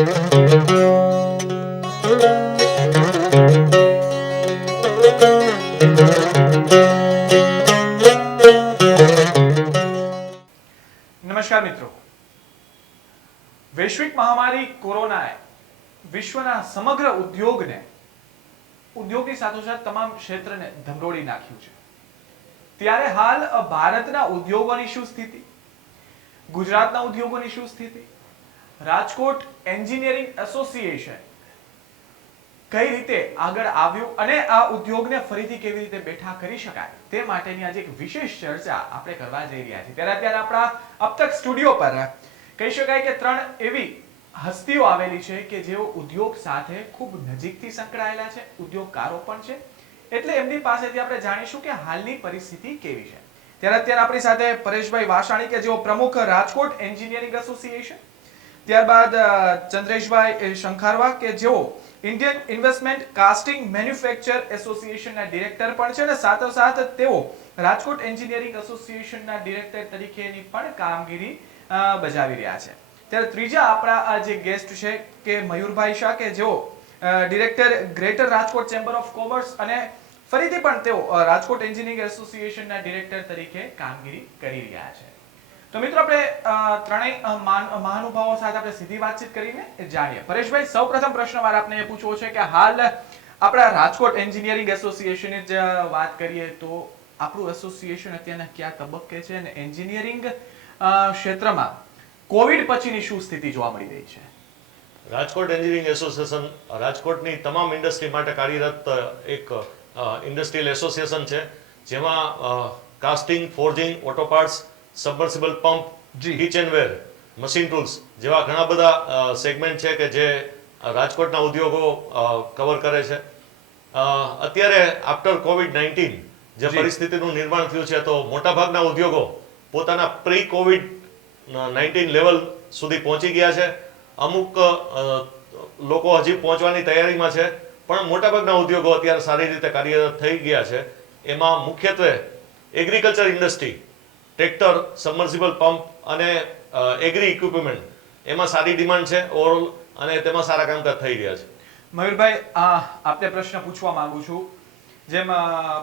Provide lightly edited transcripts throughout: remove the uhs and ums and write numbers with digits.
નમસ્કાર મિત્રો, વૈશ્વિક મહામારી કોરોનાએ વિશ્વના સમગ્ર ઉદ્યોગની સાથોસાથ તમામ ક્ષેત્રને ધમરોળી નાખ્યું છે. ત્યારે હાલ ભારતના ઉદ્યોગોની શું સ્થિતિ, ગુજરાતના ઉદ્યોગોની શું સ્થિતિ, રાજકોટ એન્જિનિયરિંગ એસોસિએશન કઈ રીતે આગળ આવ્યું અને આ ઉદ્યોગને ફરીથી કેવી રીતે બેઠા કરી શકાય તે માટેની આજે એક વિશેષ ચર્ચા આપણે કરવા જઈ રહ્યા છીએ. ત્યારે અત્યારે આપણા અબ તક સ્ટુડિયો પર કહી શકાય કે ત્રણ એવી હસ્તીઓ આવેલી છે કે જેઓ ઉદ્યોગ સાથે ખૂબ નજીકથી સંકળાયેલા છે, ઉદ્યોગકારો પણ છે. એટલે એમની પાસેથી આપણે જાણીશું કે હાલની પરિસ્થિતિ કેવી છે. ત્યારે અત્યારે આપણી સાથે પરેશભાઈ વાસાણી કે જેઓ પ્રમુખ રાજકોટ એન્જિનિયરિંગ એસોસિએશન, ત્યારબાદ ચંદ્રેશભાઈ શંખારવા કે જેઓ ઇન્ડિયન ઇન્વેસ્ટમેન્ટ કાસ્ટિંગ મેન્યુફેક્ચર એસોસિએશનના ડિરેક્ટર પણ છે અને સાથોસાથ તેઓ રાજકોટ એન્જિનિયરિંગ એસોસિએશનના ડિરેક્ટર તરીકેની પણ કામગીરી બજાવી રહ્યા છે. ત્યારે ત્રીજા આપણા જે ગેસ્ટ છે કે મયુરભાઈ શાહ કે જેઓ director greater Rajkot chamber of commerce અને ફરીથી પણ તેઓ રાજકોટ એન્જિનિયરિંગ એસોસિએશનના ડિરેક્ટર તરીકે કામગીરી કરી રહ્યા છે. તો મિત્રો આપણે ત્રણેય મહાનુભાવો સાથે આપણે સીધી વાતચીત કરીને જાણીએ. પરેશભાઈ, સૌપ્રથમ પ્રશ્ન મારે આપને એ પૂછવો છે કે હાલ આપણા રાજકોટ એન્જિનિયરિંગ એસોસિએશનની જ વાત કરીએ તો આપણું એસોસિએશન અત્યારના કયા તબક્કે છે અને એન્જિનિયરિંગ ક્ષેત્રમાં કોવિડ પછીની શું સ્થિતિ જોવા મળી રહી છે? રાજકોટ એન્જિનિયરિંગ એસોસિએશન રાજકોટની તમામ ઇન્ડસ્ટ્રી માટે કાર્યરત એક ઇન્ડસ્ટ્રીયલ એસોસિએશન છે, જેમાં casting, forging, auto parts, submersible pump, hitch and where, machine tools જેવા ઘણા બધા સેગમેન્ટ છે કે જે રાજકોટના ઉદ્યોગો કવર કરે છે. અત્યારે આફ્ટર કોવિડ-19 જે પરિસ્થિતિનું નિર્માણ થયું છે તો મોટાભાગના ઉદ્યોગો પોતાના પ્રી કોવિડ-19 લેવલ સુધી પહોંચી ગયા છે. અમુક લોકો હજી પહોંચવાની તૈયારીમાં છે, પણ મોટાભાગના ઉદ્યોગો અત્યારે સારી રીતે કાર્યરત થઈ ગયા છે. એમાં મુખ્યત્વે agriculture industry, tractor, submersible pump અને એગ્રી ઇક્વિપમેન્ટ એમાં સારી ડિમાન્ડ છે ઓવરઓલ અને તેમાં સારા કામકાજ થઈ રહ્યા છે. મયુરભાઈ, આપને પ્રશ્ન પૂછવા માંગુ છું. જેમ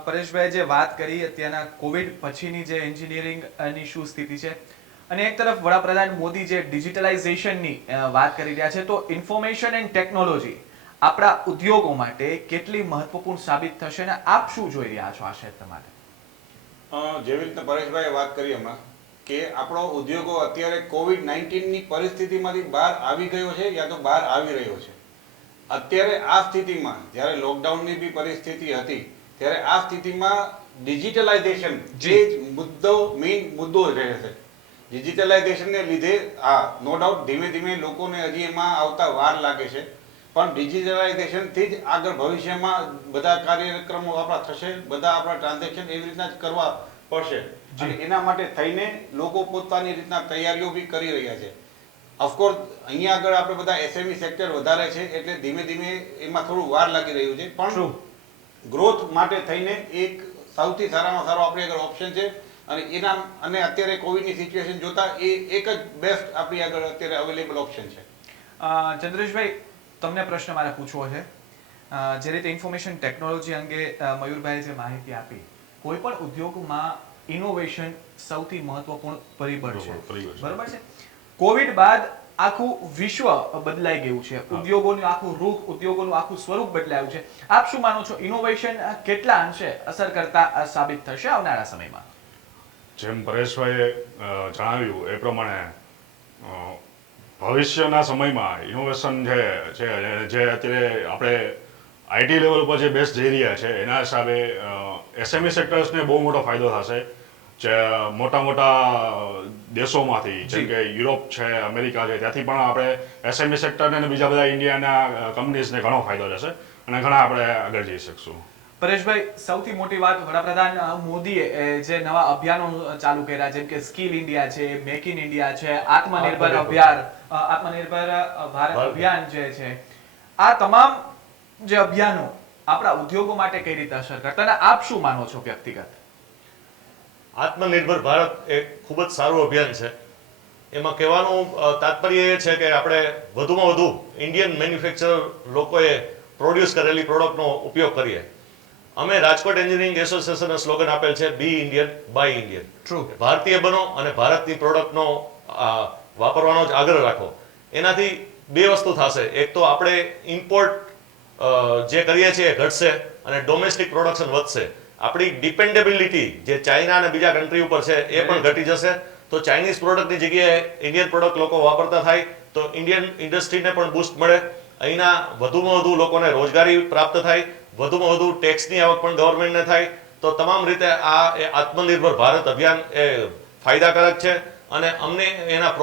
પરેશભાઈ જે વાત કરી અત્યારના કોવિડ પછીની જે એન્જિનિયરિંગની શું સ્થિતિ છે અને એક તરફ વડાપ્રધાન મોદી જે ડિજિટલાઇઝેશનની વાત કરી રહ્યા છે, તો ઇન્ફોર્મેશન એન્ડ ટેકનોલોજી આપણા ઉદ્યોગો માટે કેટલી મહત્વપૂર્ણ સાબિત થશે અને આપ શું જોઈ રહ્યા છો આ ક્ષેત્ર માટે? જેવી રીતે પરેશભાઈએ વાત કરી એમાં કે આપણો ઉદ્યોગો અત્યારે કોવિડ-19ની પરિસ્થિતિમાંથી બહાર આવી ગયો છે યા તો બહાર આવી રહ્યો છે. અત્યારે આ સ્થિતિમાં જ્યારે લોકડાઉનની બી પરિસ્થિતિ હતી ત્યારે આ સ્થિતિમાં ડિજિટલાઇઝેશન જે મેઇન મુદ્દો રહે છે. ડિજિટલાઇઝેશનને લીધે નો ડાઉટ ધીમે ધીમે લોકોને હજી એમાં આવતા વાર લાગે છે, પણ ડિજિટલાઇઝેશનથી જ આગળ ભવિષ્યમાં બધા કાર્યક્રમો આપણા થશે, બધા આપણા ટ્રાન્ઝેક્શન એવી રીતના જ કરવા પડશે. અને એના માટે થઈને લોકો પોતાની રીતના તૈયારીઓ બી કરી રહ્યા છે. ઓફકોર્સ અહીંયા આગળ આપણે બધા એસએમઈ સેક્ટર વધારે છે એટલે ધીમે ધીમે એમાં થોડું વાર લાગી રહ્યું છે, પણ ગ્રોથ માટે થઈને એક સૌથી સારામાં સારો આપણી આગળ ઓપ્શન છે. અને અત્યારે કોવિડની સિચ્યુએશન જોતા એ એક જ બેસ્ટ આપણી આગળ અત્યારે અવેલેબલ ઓપ્શન છે. ચંદ્રેશભાઈ, તમને પ્રશ્ન મારે પૂછવો છે. જે રીતે ઇન્ફોર્મેશન ટેકનોલોજી અંગે મયુરભાઈએ જે માહિતી આપી, કોઈ પણ ઉદ્યોગમાં ઇનોવેશન સૌથી મહત્વપૂર્ણ પરિબળ છે, બરોબર છે? કોવિડ બાદ આખું વિશ્વ બદલાઈ ગયું છે, ઉદ્યોગોનું આખું રૂપ, ઉદ્યોગોનું આખું સ્વરૂપ બદલાયું છે. આપ શું માનો છો, ઇનોવેશન કેટલા અંશે અસર કરતા સાબિત થશે આવનારા સમયમાં? જેમ પરેશભાઈએ જણાવ્યું એ પ્રમાણે ભવિષ્યના સમયમાં ઇનોવેશન જે અત્યારે આપણે આઈટી લેવલ પર જે બેસ્ટ જઈ રહ્યા છે એના હિસાબે એસએમઈ સેક્ટર્સને બહુ મોટો ફાયદો થશે. જે મોટા મોટા દેશોમાંથી જેમ કે યુરોપ છે, અમેરિકા છે, ત્યાંથી પણ આપણે એસએમઈ સેક્ટરને અને બીજા બધા ઇન્ડિયાના કંપનીઝને ઘણો ફાયદો થશે અને ઘણા આપણે આગળ જઈ શકશું. પરેશભાઈ, સૌથી મોટી વાત વડાપ્રધાન મોદીએ જે નવા અભિયાનો ચાલુ કર્યા જેમ કે સ્કિલ ઇન્ડિયા છે, મેક ઇન ઇન્ડિયા છે, આત્મનિર્ભર ભારત અભિયાન જે છે, આ તમામ જે અભિયાનો આપણા ઉદ્યોગો માટે કઈ રીતે અસર કરતા અને આપ શું માનો છો વ્યક્તિગત? આત્મનિર્ભર ભારત એક ખૂબ જ સારું અભિયાન છે. એમાં કહેવાનું તાત્પર્ય એ છે કે આપણે વધુમાં વધુ ઇન્ડિયન મેન્યુફેક્ચરર લોકોએ પ્રોડ્યુસ કરેલી પ્રોડક્ટનો ઉપયોગ કરીએ. અમે રાજકોટ એન્જિનિયરિંગ એસોસિએશનને સ્લોગન આપેલ છે બી ઇન્ડિયન બાય ઇન્ડિયન. ટ્રુ. ભારતીય બનો અને ભારતની પ્રોડક્ટનો વાપરવાનો જ આગ્રહ રાખો. એનાથી બે વસ્તુ થશે. એક તો આપણે ઇમ્પોર્ટ જે કરીએ છીએ એ ઘટશે અને ડોમેસ્ટિક પ્રોડક્શન વધશે. આપણી ડિપેન્ડેબિલિટી જે ચાઇના અને બીજા કન્ટ્રી ઉપર છે એ પણ ઘટી જશે. તો ચાઇનીઝ પ્રોડક્ટની જગ્યાએ ઇન્ડિયન પ્રોડક્ટ લોકો વાપરતા થાય તો ઇન્ડિયન ઇન્ડસ્ટ્રીને પણ બૂસ્ટ મળે. અહીંના વધુમાં વધુ લોકોને રોજગારી પ્રાપ્ત થાય, વધુમાં વધુ ટેક્સની આવક પણ ગવર્મેન્ટને થાય. તો તમામ રીતે આ આત્મનિર્ભર ભારત અભિયાન એ ફાયદાકારક છે અને અમને એના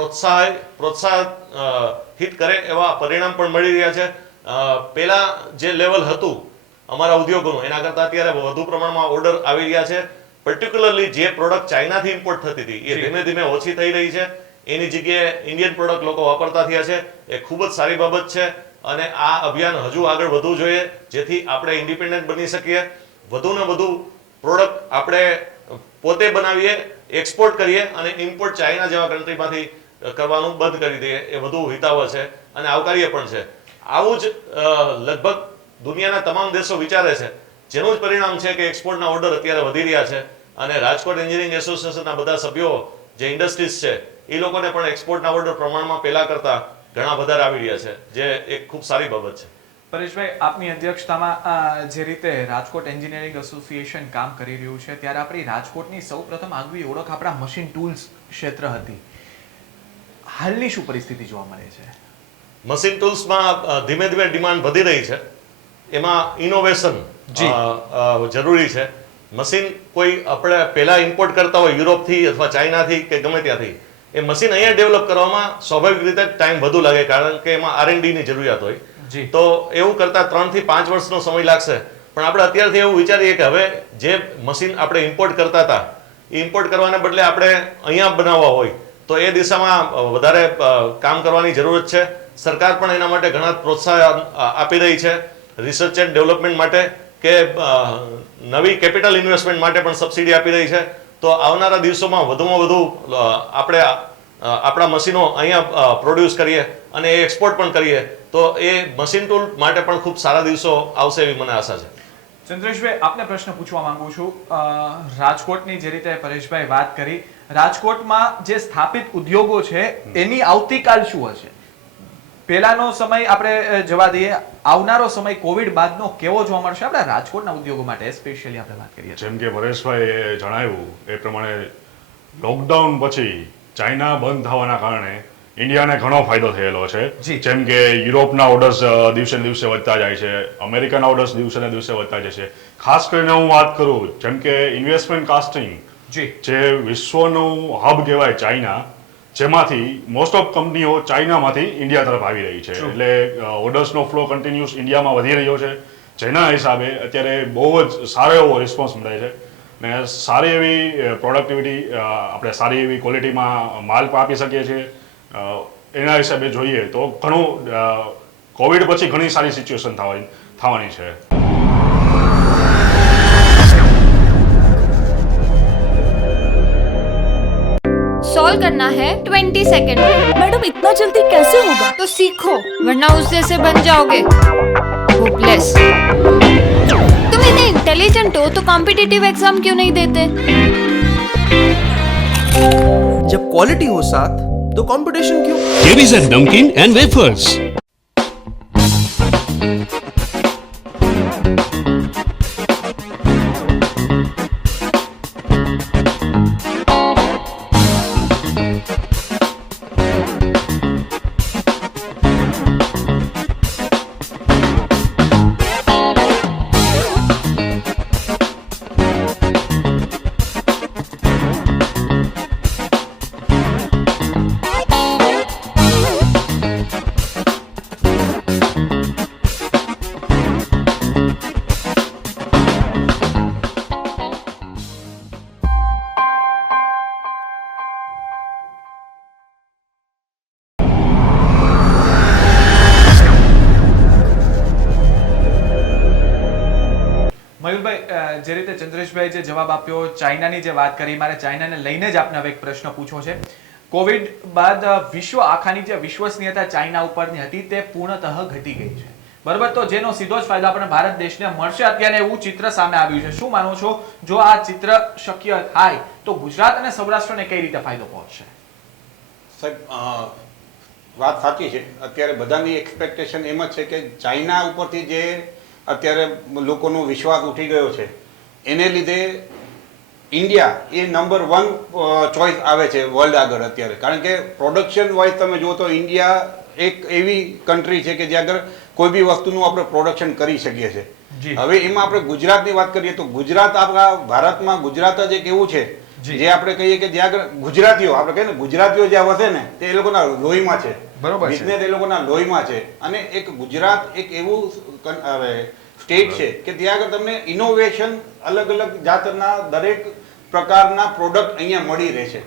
પ્રોત્સાહિત કરે એવા પરિણામ પણ મળી રહ્યા છે. પહેલા જે લેવલ હતું અમારા ઉદ્યોગોનું એના કરતાં અત્યારે વધુ પ્રમાણમાં ઓર્ડર આવી રહ્યા છે. પર્ટિક્યુલરલી જે પ્રોડક્ટ ચાઇનાથી ઇમ્પોર્ટ થતી હતી એ ધીમે ધીમે ઓછી થઈ રહી છે. એની જગ્યાએ ઇન્ડિયન પ્રોડક્ટ લોકો વાપરતા થયા છે. એ ખૂબ જ સારી બાબત છે અને આ અભિયાન હજુ આગળ વધવું જોઈએ જેથી આપણે ઇન્ડિપેન્ડન્ટ બની શકીએ. વધુને વધુ પ્રોડક્ટ આપણે પોતે બનાવીએ, એક્સપોર્ટ કરીએ અને ઇમ્પોર્ટ ચાઇના જેવા કન્ટ્રીમાંથી કરવાનું બંધ કરી દઈએ. એ વધુ હિતાવહ છે અને આવકાર્ય પણ છે. આવું જ લગભગ દુનિયાના તમામ દેશો વિચારે છે, જેનું જ પરિણામ છે કે એક્સપોર્ટના ઓર્ડર અત્યારે વધી રહ્યા છે અને રાજકોટ એન્જિનિયરિંગ એસોસિએશનના બધા સભ્યો જે ઇન્ડસ્ટ્રીઝ છે એ લોકોને પણ એક્સપોર્ટના ઓર્ડર પ્રમાણમાં પહેલા કરતા ઘણા વધારે આવી રહ્યા છે, જે એક ખૂબ સારી બાબત છે. પરેશભાઈ, આપની અધ્યક્ષતામાં જે રીતે રાજકોટ એન્જિનિયરિંગ એસોસિએશન કામ કરી રહ્યું છે ત્યારે આપણી રાજકોટની સૌપ્રથમ આગવી ઓળખ આપણા મશીન ટૂલ્સ ક્ષેત્ર હતી. હાલની શું પરિસ્થિતિ જોવા મળે છે? મશીન ટૂલ્સમાં ધીમે ધીમે ડિમાન્ડ વધી રહી છે. એમાં ઇનોવેશન જરૂરી છે. મશીન કોઈ આપણે પહેલા ઇમ્પોર્ટ કરતા હોય યુરોપથી અથવા ચાઇનાથી કે ગમે ત્યાંથી, એ મશીન અહીંયા ડેવલપ કરવામાં સ્વાભાવિક રીતે ટાઈમ વધુ લાગે કારણ કે એમાં R&Dની જરૂરિયાત હોય. તો એવું કરતા 3 થી 5 વર્ષનો સમય લાગશે. પણ આપણે અત્યારથી એવું વિચારીએ કે હવે જે મશીન આપણે ઇમ્પોર્ટ કરતા હતા એ ઇમ્પોર્ટ કરવાને બદલે આપણે અહીંયા બનાવવા હોય તો એ દિશામાં વધારે કામ કરવાની જરૂરત છે. સરકાર પણ એના માટે ઘણા પ્રોત્સાહન આપી રહી છે. રિસર્ચ એન્ડ ડેવલપમેન્ટ માટે કે નવી કેપિટલ ઇન્વેસ્ટમેન્ટ માટે પણ સબસિડી આપી રહી છે. તો આવનારા દિવસોમાં વધુમાં વધુ આપણે આપણા મશીનો અહીંયા પ્રોડ્યુસ કરીએ અને એ એક્સપોર્ટ પણ કરીએ તો એ મશીન ટૂલ માટે પણ ખૂબ સારા દિવસો આવશે એવી મને આશા છે. ચંદ્રેશભાઈ, આપને પ્રશ્ન પૂછવા માંગુ છું. રાજકોટની જે રીતે પરેશભાઈ વાત કરી, રાજકોટમાં જે સ્થાપિત ઉદ્યોગો છે એની આવતીકાલ શું હશે? પહેલાનો સમય આપણે જવા દઈએ, આવનારો સમય કોવિડ બાદનો કેવો જોવા મળશે આપણા રાજકોટના ઉદ્યોગો માટે સ્પેશિયલી આપણે વાત કરીએ? જેમ કે પરેશભાઈએ જણાવ્યું એ પ્રમાણે લોકડાઉન પછી ચાઇના બંધ થવાના કારણે ઇન્ડિયાને ઘણો ફાયદો થયેલો છે. જેમ કે યુરોપના ઓર્ડર્સ દિવસે ને દિવસે વધતા જાય છે, અમેરિકાના ઓર્ડર્સ દિવસે ને દિવસે વધતા જાય છે. ખાસ કરીને હું વાત કરું જેમ કે ઇન્વેસ્ટમેન્ટ કાસ્ટિંગ, જે વિશ્વનું હબ કહેવાય ચાઇના, જેમાંથી મોસ્ટ ઓફ કંપનીઓ ચાઇનામાંથી ઇન્ડિયા તરફ આવી રહી છે. એટલે ઓર્ડર્સનો ફ્લો કન્ટિન્યુઅસ ઇન્ડિયામાં વધી રહ્યો છે, જેના હિસાબે અત્યારે બહુ જ સારો એવો રિસ્પોન્સ મળે છે ને સારી એવી પ્રોડક્ટિવિટી, આપણે સારી એવી ક્વોલિટીમાં માલ આપી શકીએ છીએ. એના હિસાબે જોઈએ તો ઘણું કોવિડ પછી ઘણી સારી સિચ્યુએશન થવાની છે. सॉल्व करना है 20 सेकंड में। मैडम इतना जल्दी कैसे होगा? तो सीखो वरना उस जैसे बन जाओगे होपलेस। तुम इतने इंटेलिजेंट हो तो कॉम्पिटिटिव एग्जाम क्यों नहीं देते? जब क्वालिटी हो साथ तो कंपटीशन क्यों? Here is a Dunkin' and Wafers. મયુરભાઈ, જે રીતે ચંદ્રેશભાઈ જે જવાબ આપ્યો, ચાઇનાની જે વાત કરી, મારે ચાઇનાને લઈને જ આપને હવે એક પ્રશ્ન પૂછવો છે. કોવિડ બાદ વિશ્વ આખાની જે વિશ્વસનીયતા ચાઇના ઉપરની હતી તે પૂર્ણતઃ ઘટી ગઈ છે, બરાબર? તો જેનો સીધો જ ફાયદો આપણે ભારત દેશને મળશે. અત્યારે એવું ચિત્ર સામે આવ્યું છે. શું માનો છો, જો આ ચિત્ર શક્ય થાય તો ગુજરાત અને સૌરાષ્ટ્રને કઈ રીતે ફાયદો પહોંચશે? સાહેબ, વાત સાચી છે. અત્યારે બધાની એક્સપેક્ટેશન એમ જ છે કે ચાઇના ઉપરથી જે અત્યારે લોકોનો વિશ્વાસ ઉઠી ગયો છે એને લીધે ઇન્ડિયા એ નંબર 1 ચોઇસ આવે છે વર્લ્ડ આગળ અત્યારે. કારણ કે પ્રોડક્શન વાઇઝ તમે જુઓ તો ઇન્ડિયા એક એવી કન્ટ્રી છે કે જ્યાં આગળ કોઈ બી વસ્તુનું આપણે પ્રોડક્શન કરી શકીએ છીએ. હવે એમાં આપણે ગુજરાતની વાત કરીએ તો ગુજરાત આપણા ભારતમાં ગુજરાત જ એક એવું છે જે આપણે કહીએ કે જ્યાં આગળ ગુજરાતીઓ આપણે કહીએ ને ગુજરાતીઓ જ્યાં વસે ને તે એ લોકોના લોહીમાં છે, બરોબર છે. બિઝનેસ એ લોકોના લોહીમાં છે. અને એક ગુજરાત એક એવું સ્ટેટ છે કે ત્યાં આગળ તમને ઇનોવેશન અલગ અલગ જાતના દરેક પ્રકારના પ્રોડક્ટ અહીંયા મળી રહે છે.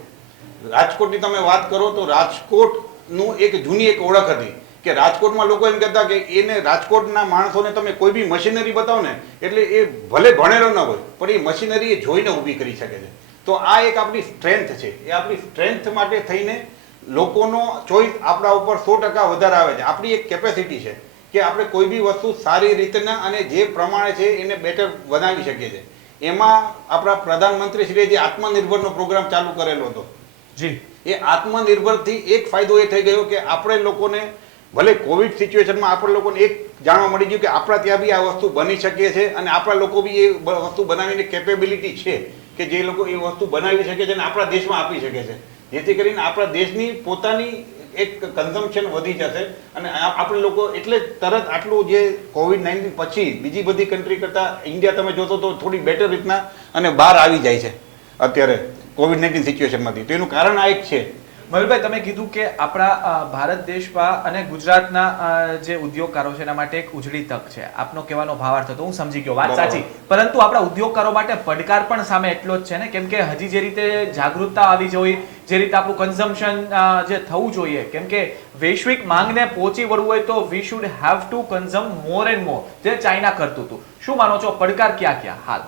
રાજકોટની તમે વાત કરો તો રાજકોટનું એક જૂની એક ઓળખ હતી કે રાજકોટમાં લોકો એમ કહેતા કે એને રાજકોટના માણસોને તમે કોઈ બી મશીનરી બતાવો ને એટલે એ ભલે ભણેલો ન હોય પણ એ મશીનરી એ જોઈને ઊભી કરી શકે છે. તો આ એક આપણી સ્ટ્રેન્થ છે. એ આપણી સ્ટ્રેન્થ માટે થઈને લોકોનો ચોઈસ આપણા ઉપર 100% વધારે આવે છે. આપણી એક કેપેસિટી છે કે આપણે કોઈ બી વસ્તુ સારી રીતના અને જે પ્રમાણે છે એને બેટર બનાવી શકીએ છીએ. એમાં આપણા પ્રધાનમંત્રીશ્રીએ જે આત્મનિર્ભરનો પ્રોગ્રામ ચાલુ કરેલો હતો જી, એ આત્મનિર્ભરથી એક ફાયદો એ થઈ ગયો કે આપણે લોકોને ભલે કોવિડ સિચ્યુએશનમાં આપણે લોકોને એક જાણવા મળી ગયું કે આપણા ત્યાં બી આ વસ્તુ બની શકીએ છે અને આપણા લોકો બી એ વસ્તુ બનાવીને કેપેબિલિટી છે કે જે લોકો એ વસ્તુ બનાવી શકે છે અને આપણા દેશમાં આપી શકે છે. જેથી કરીને આપણા દેશની પોતાની એક કન્ઝમ્પશન વધી જશે અને આપણે લોકો એટલે તરત આટલું જે COVID-19 પછી બીજી બધી કન્ટ્રી કરતાં ઇન્ડિયા તમે જોશો તો થોડી બેટર રીતના અને બહાર આવી જાય છે અત્યારે COVID-19 સિચ્યુએશનમાંથી. તો એનું કારણ આ એક છે. મયુરભાઈ, તમે કીધું કે આપણા ભારત દેશમાં અને ગુજરાતના જે ઉદ્યોગકારો છે એના માટે એક ઉજળી તક છે. આપનો કહેવાનો ભાવાર્થ હતો, હું સમજી ગયો, વાત સાચી. પરંતુ આપણા ઉદ્યોગકારો માટે પડકાર પણ સામે એટલો જ છે ને, કેમ કે હજી જે રીતે જાગૃતતા આવી જોઈએ, જે રીતે આપણું કન્ઝમ્પશન જે થવું જોઈએ, કેમ કે વૈશ્વિક માંગને પહોંચી વળવું હોય તો we should have to consume more and more, જે ચાઇના કરતું હતું. શું માનો છો, પડકાર ક્યાં ક્યાં હાલ?